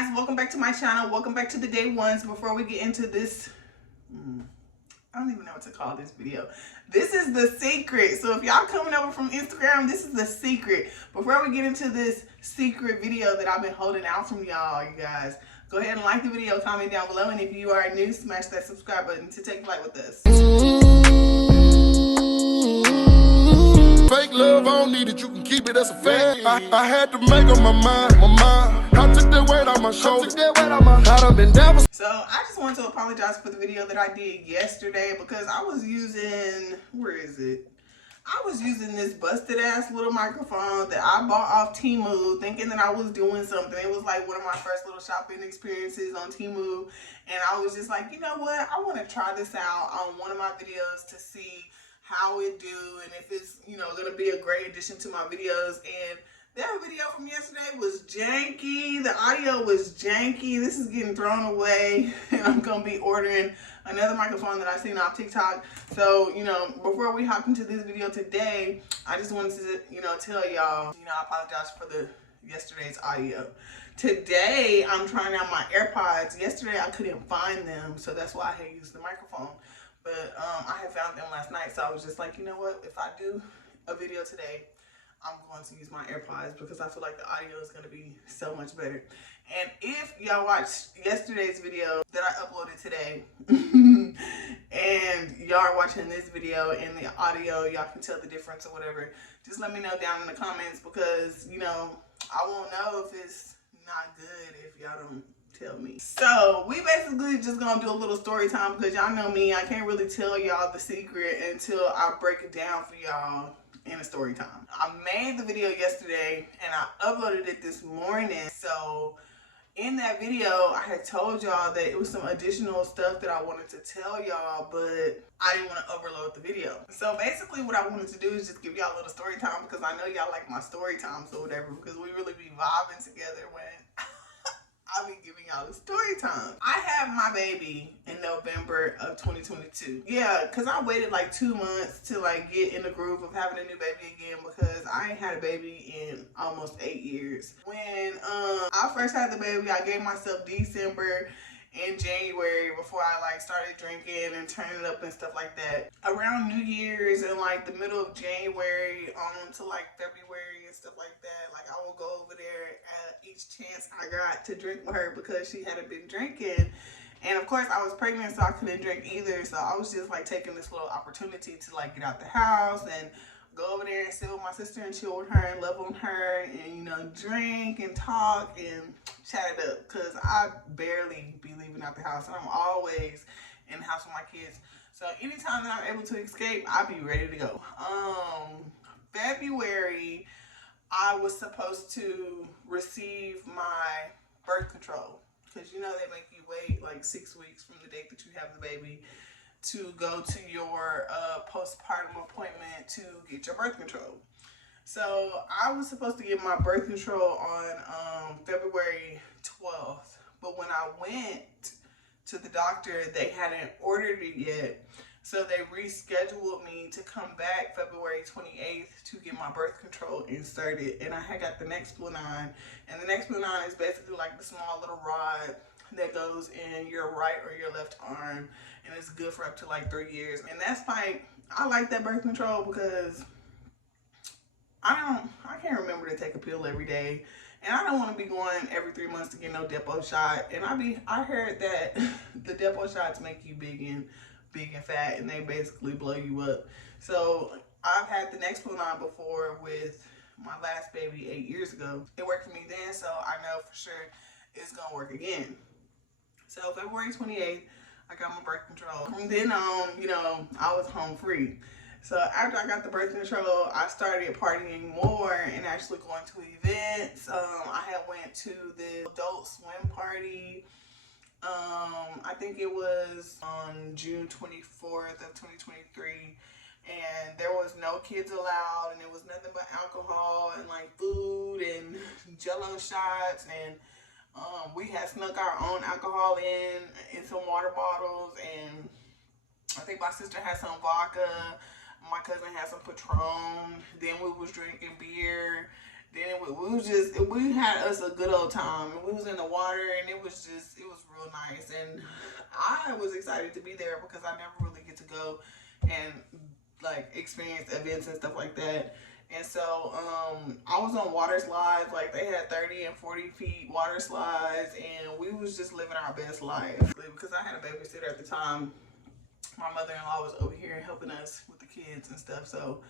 guys, welcome back to my channel. Welcome back to the day ones. Before we get into this, I don't even know what to call this video. This is the secret. So if y'all coming over from Instagram, this is the secret. Before we get into this secret video that I've been holding out from y'all, you guys, go ahead and like the video, comment down below, and if you are new, smash that subscribe button to take flight with us. Fake love, I don't need it, you can keep it as a fake. I had to make up my mind. I took that weight on my shoulders. I done been down. So I just wanted to apologize for the video that I did yesterday because I was using, I was using this busted ass little microphone that I bought off Temu, thinking that I was doing something. It was like one of my first little shopping experiences on Temu, and I was just like, you know what, I want to try this out on one of my videos to see how it do and if it's, you know, gonna be a great addition to my videos. And that video from yesterday was janky. The audio was janky. This is getting thrown away, and I'm gonna be ordering another microphone that I seen off TikTok. So, you know, before we hop into this video today, I just wanted to, you know, tell y'all, you know, I apologize for the yesterday's audio. Today, I'm trying out my AirPods. Yesterday, I couldn't find them, so that's why I had used the microphone. But I had found them last night, so I was just like, you know what? If I do a video today, I'm going to use my AirPods because I feel like the audio is going to be so much better. And if y'all watched yesterday's video that I uploaded today, and y'all are watching this video and the audio, y'all can tell the difference or whatever, just let me know down in the comments because, you know, I won't know if it's not good if y'all don't tell me. So we basically just gonna do a little story time because y'all know me, I can't really tell y'all the secret until I break it down for y'all in a story time. I made the video yesterday and I uploaded it this morning. So in that video, I had told y'all that it was some additional stuff that I wanted to tell y'all, but I didn't want to overload the video. So basically what I wanted to do is just give y'all a little story time because I know y'all like my story times or whatever, because we really be vibing together when I'll be giving y'all the story time. I had my baby in November of 2022. Yeah, because I waited like 2 months to like get in the groove of having a new baby again because I ain't had a baby in almost 8 years. When I first had the baby, I gave myself December and January before I like started drinking and turning up and stuff like that. Around New Year's and like the middle of January on to like February and stuff like that, like I will go over there at each chance I got to drink with her because she hadn't been drinking. And of course I was pregnant, so I couldn't drink either. So I was just like taking this little opportunity to like get out the house and go over there and sit with my sister and chill with her and love on her and, you know, drink and talk and chat it up because I barely be leaving out the house and I'm always in the house with my kids. So anytime that I'm able to escape, I'll be ready to go. February, I was supposed to receive my birth control because, you know, they make you wait like 6 weeks from the date that you have the baby to go to your postpartum appointment to get your birth control. So I was supposed to get my birth control on February 12th, but when I went to the doctor, they hadn't ordered it yet. So they rescheduled me to come back February 28th to get my birth control inserted. And I had got the Nexplanon, and the Nexplanon is basically like the small little rod that goes in your right or your left arm, and it's good for up to like 3 years. And that's like, I like that birth control because I can't remember to take a pill every day, and I don't want to be going every 3 months to get no depot shot. And I heard that the depot shots make you big and fat, and they basically blow you up. So I've had the Nexplanon before with my last baby 8 years ago. It worked for me then, so I know for sure it's gonna work again. So February 28th, I got my birth control. From then on, you know, I was home free. So after I got the birth control, I started partying more and actually going to events. I had went to the adult swim party. I think it was on June 24th of 2023. And there was no kids allowed, and it was nothing but alcohol and like food and Jello shots, and we had snuck our own alcohol in some water bottles, and I think my sister had some vodka, my cousin had some Patron, then we was drinking beer, Then we had us a good old time. We was in the water, and it was real nice. And I was excited to be there because I never really get to go and like experience events and stuff like that. And so I was on water slides, like they had 30 and 40 feet water slides, and we was just living our best life. Because I had a babysitter at the time, my mother-in-law was over here helping us with the kids and stuff. So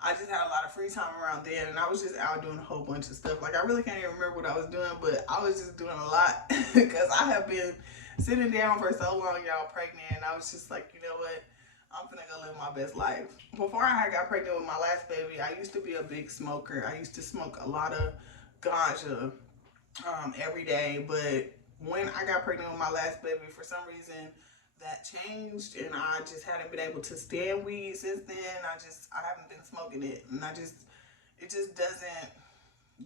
I just had a lot of free time around then, and I was just out doing a whole bunch of stuff. Like I really can't even remember what I was doing, but I was just doing a lot because I have been sitting down for so long, y'all, pregnant, and I was just like, you know what? I'm gonna go live my best life. Before I got pregnant with my last baby, I used to be a big smoker. I used to smoke a lot of ganja every day. But when I got pregnant with my last baby, for some reason that changed, and I just hadn't been able to stand weed since then. I haven't been smoking it, and it just doesn't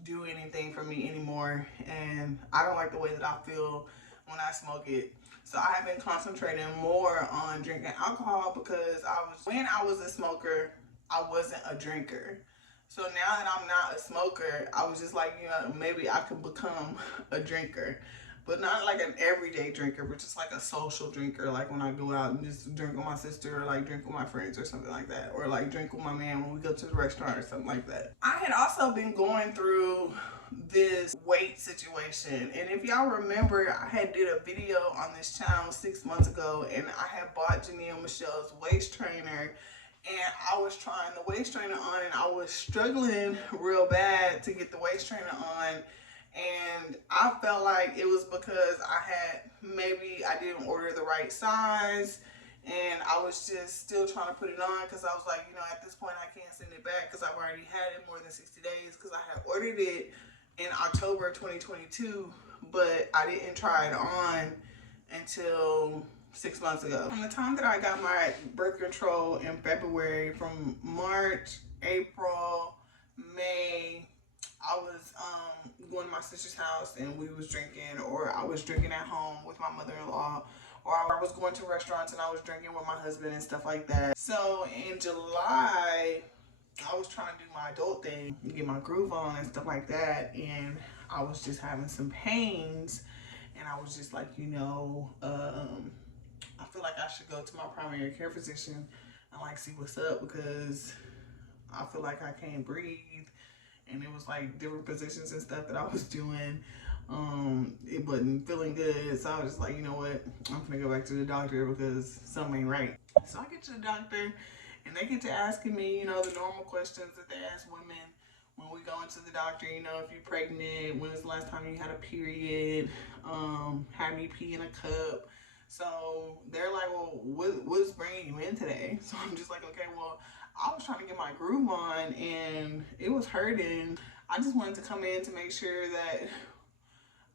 do anything for me anymore. And I don't like the way that I feel when I smoke it. So I have been concentrating more on drinking alcohol because when I was a smoker, I wasn't a drinker. So now that I'm not a smoker, I was just like, you know, maybe I could become a drinker. But not like an everyday drinker, but just like a social drinker. Like when I go out and just drink with my sister, or like drink with my friends or something like that. Or like drink with my man when we go to the restaurant or something like that. I had also been going through this weight situation, and if y'all remember, I had did a video on this channel 6 months ago, and I had bought Janelle Michelle's waist trainer, and I was trying the waist trainer on, and I was struggling real bad to get the waist trainer on. And I felt like it was because maybe I didn't order the right size, and I was just still trying to put it on because I was like, you know, at this point I can't send it back because I've already had it more than 60 days because I had ordered it in October 2022, but I didn't try it on until 6 months ago. From the time that I got my birth control in February, from March, April, May, I was going to my sister's house and we was drinking, or I was drinking at home with my mother-in-law, or I was going to restaurants and I was drinking with my husband and stuff like that. So in July, I was trying to do my adult thing, get my groove on and stuff like that, and I was just having some pains, and I was just like, you know, I feel like I should go to my primary care physician and like see what's up, because I feel like I can't breathe, and it was like different positions and stuff that I was doing. It wasn't feeling good, so I was just like, you know what, I'm gonna go back to the doctor because something ain't right. So I get to the doctor, and they get to asking me, you know, the normal questions that they ask women when we go into the doctor. You know, if you're pregnant, when is the last time you had a period, have me pee in a cup. So they're like, well, what's bringing you in today? So I'm just like, okay, well, I was trying to get my groove on and it was hurting. I just wanted to come in to make sure that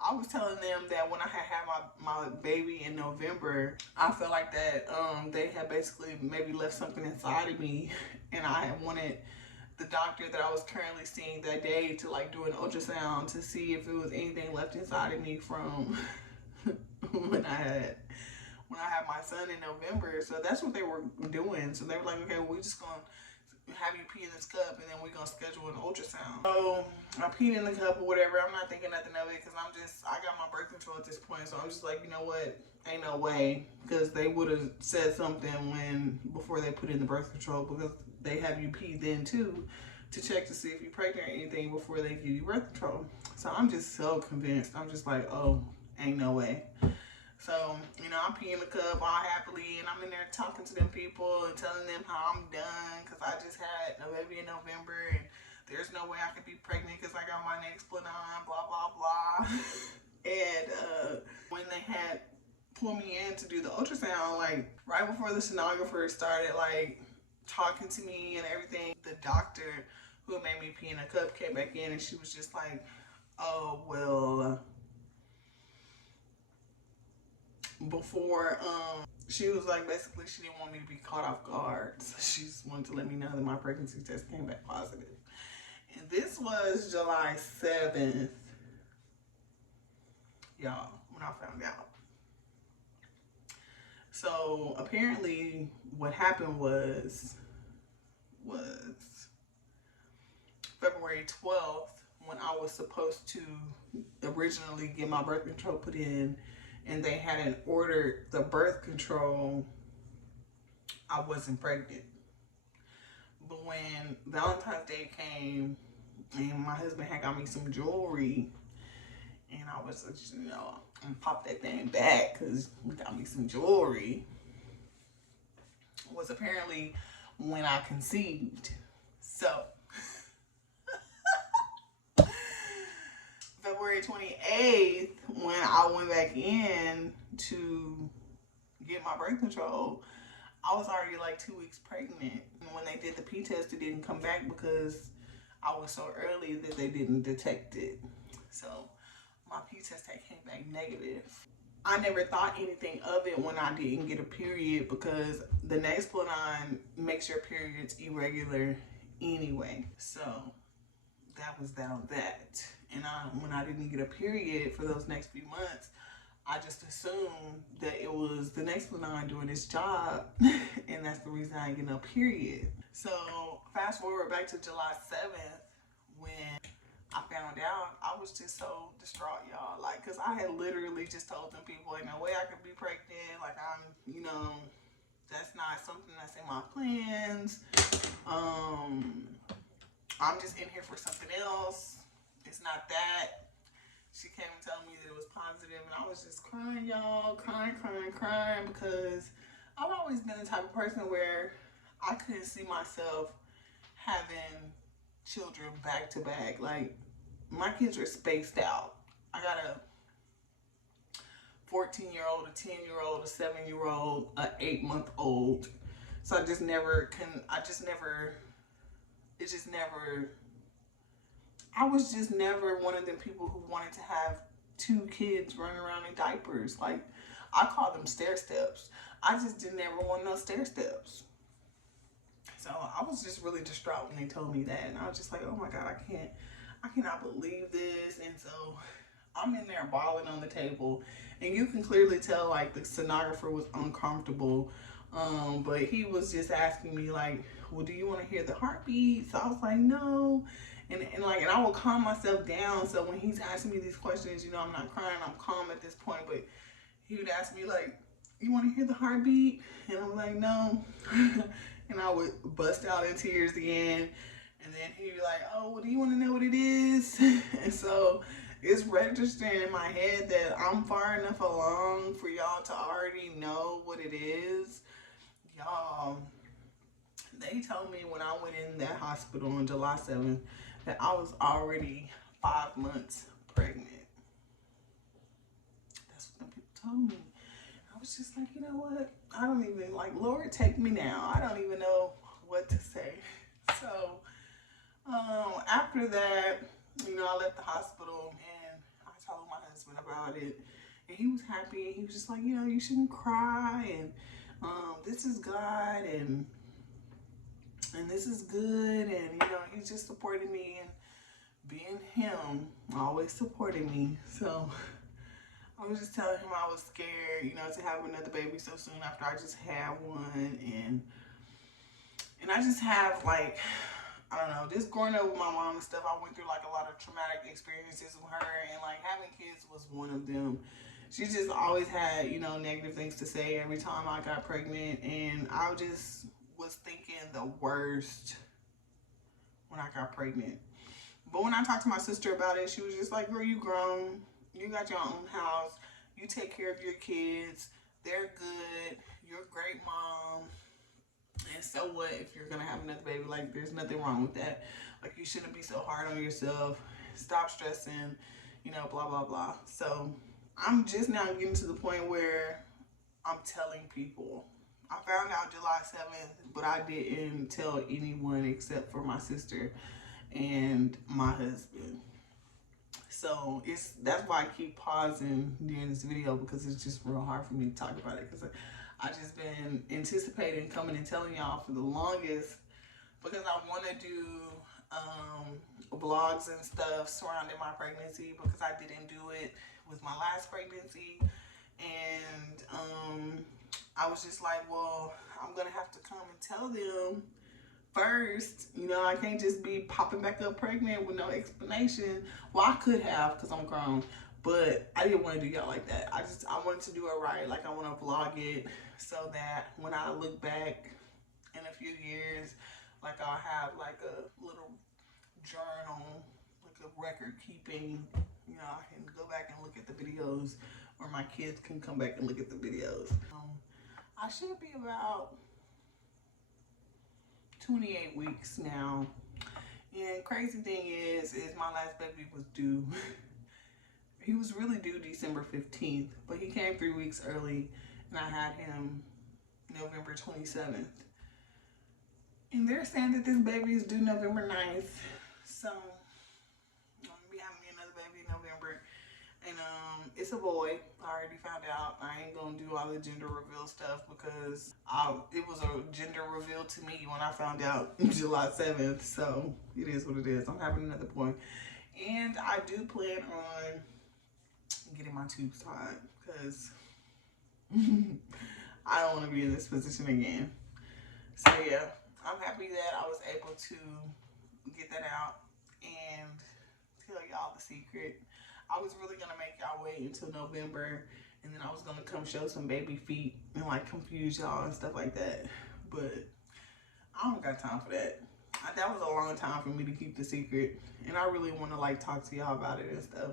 I was telling them that when I had my baby in November, I felt like that they had basically maybe left something inside of me, and I had wanted the doctor that I was currently seeing that day to like do an ultrasound to see if it was anything left inside of me from when I had my son in November. So that's what they were doing. So they were like, okay, well, we're just gonna have you pee in this cup and then we're gonna schedule an ultrasound. So I peed in the cup or whatever. I'm not thinking nothing of it because I got my birth control at this point. So I'm just like, you know what, ain't no way, because they would have said something before they put in the birth control, because they have you pee then too to check to see if you're pregnant or anything before they give you birth control. So I'm just so convinced. I'm just like, oh, ain't no way. So, you know, I'm peeing the cup all happily, and I'm in there talking to them people and telling them how I'm done because I just had a baby in November, and there's no way I could be pregnant because I got my Nexplanon, blah, blah, blah. And when they had pulled me in to do the ultrasound, like right before the sonographer started like talking to me and everything, the doctor who made me pee in a cup came back in, and she was just like, oh, well, before she was like, basically she didn't want me to be caught off guard, so she just wanted to let me know that my pregnancy test came back positive. And this was July 7th, y'all, when I found out. So apparently what happened was February 12th when I was supposed to originally get my birth control put in, and they hadn't ordered the birth control, I wasn't pregnant. But when Valentine's Day came and my husband had got me some jewelry, and I was, I'm pop that thing back because we got me some jewelry, was apparently when I conceived. So February 28th, when I went back in to get my birth control, I was already like 2 weeks pregnant. And when they did the P test, it didn't come back because I was so early that they didn't detect it. So my P test came back negative. I never thought anything of it when I didn't get a period, because the Nexplanon makes your periods irregular anyway. So that was that on that. And when I didn't get a period for those next few months, I just assumed that it was the Nexplanon doing its job, and that's the reason I didn't get no period. So fast forward back to July 7th, when I found out, I was just so distraught, y'all. Like, because I had literally just told them people, ain't no way I could be pregnant. Like, that's not something that's in my plans. I'm just in here for something else. It's not that. She came and told me that it was positive, and I was just crying, y'all. Crying, because I've always been the type of person where I couldn't see myself having children back to back. Like, my kids are spaced out. I got a 14-year-old, a 10-year-old, a 7-year-old, a 8-month-old. So I was just never one of them people who wanted to have 2 kids running around in diapers. Like, I call them stair steps. I just didn't ever want no stair steps. So I was just really distraught when they told me that. And I was just like, oh my God, I cannot believe this. And so I'm in there bawling on the table. And you can clearly tell, like, the sonographer was uncomfortable. But he was just asking me, like, well, do you want to hear the heartbeat? So I was like, no. And I will calm myself down. So when he's asking me these questions, I'm not crying. I'm calm at this point. But he would ask me, like, you want to hear the heartbeat? And I'm like, no. And I would bust out in tears again. And then he'd be like, oh, well, do you want to know what it is? And so it's registering in my head that I'm far enough along for y'all to already know what it is. Y'all, they told me when I went in that hospital on July 7th that I was already 5 months pregnant. That's what people told me. I was just like, you know what? I don't even, like, Lord, take me now. I don't even know what to say. So, after that, I left the hospital and I told my husband about it. And he was happy. And he was just like, you shouldn't cry. And this is God. And this is good. And, he's just supporting me and being him, always supporting me. So I was just telling him I was scared, to have another baby so soon after I just had one. And I just have, like, I don't know, just growing up with my mom and stuff, I went through, like, a lot of traumatic experiences with her. And, like, having kids was one of them. She just always had, negative things to say every time I got pregnant. And I just was thinking the worst when I got pregnant. But when I talked to my sister about it, she was just like, girl, you grown. You got your own house. You take care of your kids. They're good. You're a great mom. And so what if you're going to have another baby? Like, there's nothing wrong with that. Like, you shouldn't be so hard on yourself. Stop stressing, blah, blah, blah. So I'm just now getting to the point where I'm telling people. I found out July 7th, but I didn't tell anyone except for my sister and my husband. So that's why I keep pausing during this video, because it's just real hard for me to talk about it, because I just been anticipating coming and telling y'all for the longest, because I want to do vlogs and stuff surrounding my pregnancy, because I didn't do it with my last pregnancy. And I was just like, well, I'm gonna have to come and tell them first. You know, I can't just be popping back up pregnant with no explanation. Well, I could have because I'm grown, but I didn't want to do y'all like that. I wanted to do it right. Like, I want to vlog it so that when I look back in a few years, like, I'll have like a little journal, like a record keeping. You know, I can go back and look at the videos, or my kids can come back and look at the videos. I should be about 28 weeks now. And crazy thing is my last baby was due. He was really due December 15th, but he came 3 weeks early, and I had him November 27th. And they're saying that this baby is due November 9th. So I'm gonna be having me another baby in November. And it's a boy. I already found out. I ain't gonna do all the gender reveal stuff because it was a gender reveal to me when I found out July 7th. So it is what it is. I'm having another boy. And I do plan on getting my tubes tied because I don't want to be in this position again. So yeah, I'm happy that I was able to get that out and tell y'all the secret. I was really gonna make y'all wait until November, and then I was gonna come show some baby feet and like confuse y'all and stuff like that. But I don't got time for that. That was a long time for me to keep the secret, and I really want to like talk to y'all about it and stuff.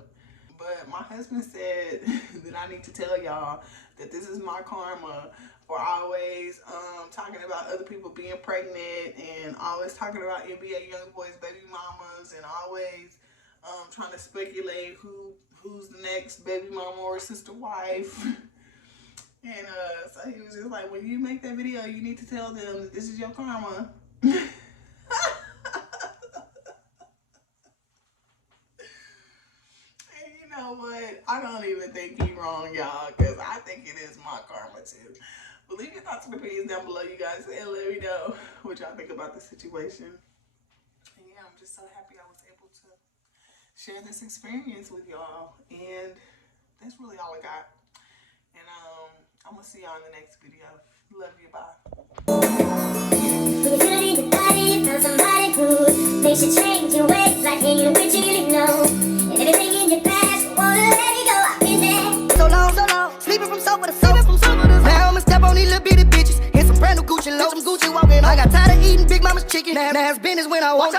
But my husband said that I need to tell y'all that this is my karma for always talking about other people being pregnant, and always talking about NBA YoungBoys baby mamas, and always trying to speculate who's the next baby mama or sister wife. And so he was just like, when you make that video, you need to tell them that this is your karma. You know what? I don't even think he's wrong, y'all, because I think it is my karma too. But leave your thoughts and opinions down below, you guys, and let me know what y'all think about the situation. And yeah, I'm just so happy I was able to share this experience with y'all. And that's really all I got. And I'm gonna see y'all in the next video. Love you, bye. When you feel it in your body, you found somebody good. They should change your ways like you really know. And everything in your past, wanna let it go. I've been there. So long, sleeping from sofa to sofa. Now I'ma step on these little bitty bitches in some brand new Gucci low, some Gucci walking. I got tired of eating Big Mama's chicken. Now it's business when I want.